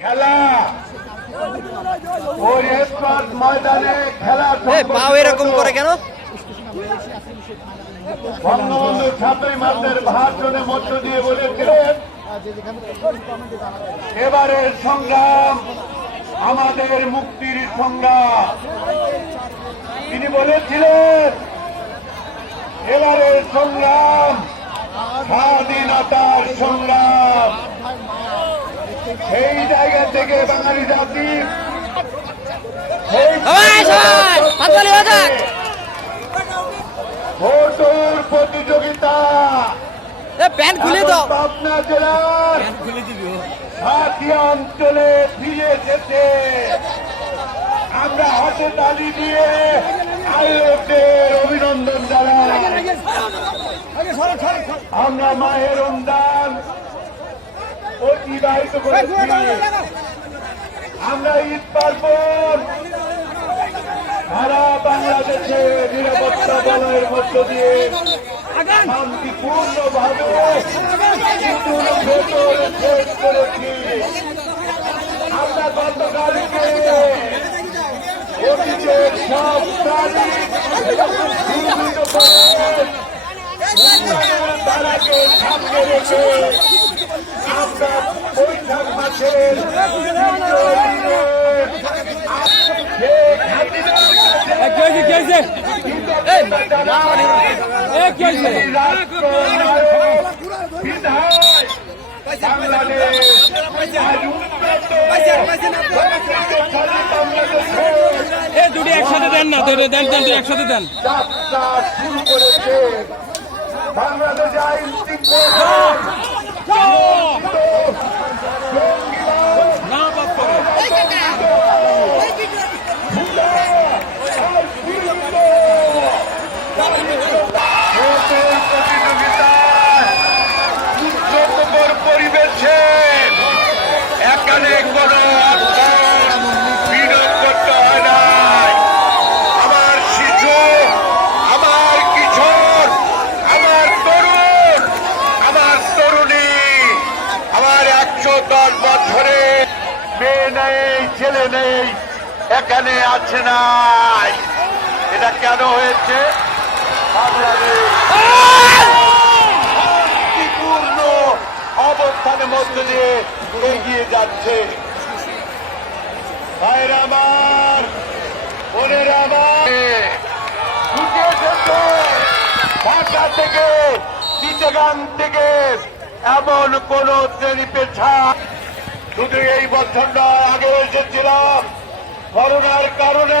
খেলা। ময়দানে খেলা পাও এরকম করে কেন? বঙ্গবন্ধু ছাত্রী মাসের ভাষণের মধ্য দিয়ে বলেছিলেন এবারের সংগ্রাম আমাদের মুক্তির সংগ্রাম। তিনি বলেছিলেন এবারের সংগ্রাম স্বাধীনতার সংগ্রাম। সেই জায়গা থেকে বাঙালি জাতি। সেই সবাই সবাই হাততালি যাক ভোটর প্রতিযোগিতা। প্যান্ট খুলে দাও। পাবনা জেলার হাতিয়া অঞ্চলে ফিরে এসেছে আমরা হাতে তালি দিয়ে আয়োগদের অভিনন্দন জানাই। আমরা মায়ের অনুদান অতিবাহিত করেছি আমরা ঈদ পার্বণ সারা বাংলাদেশে নিরাপত্তা বলয়ের মধ্য দিয়ে শান্তিপূর্ণ ভাবে শেষ করেছি আমরা গতকালকে অতীতের সব তারিখ তারাকে সামনে রেখে এ দুটি একসাথে দেন না দেন দেন একসাথে দেন বাংলাদেশে আইন নেই, ছেলে নেই, এখানে আছে নাই। এটা কেন হয়েছে? অবস্থানের মধ্যে দিয়ে এগিয়ে যাচ্ছে। ভাইরা আমার আমার, ঢাকা থেকে, চিটাগাং থেকে এমন কোন শ্রেণি পেছা শুধু এই বছরটা আগে এসেছিলাম। করোনার কারণে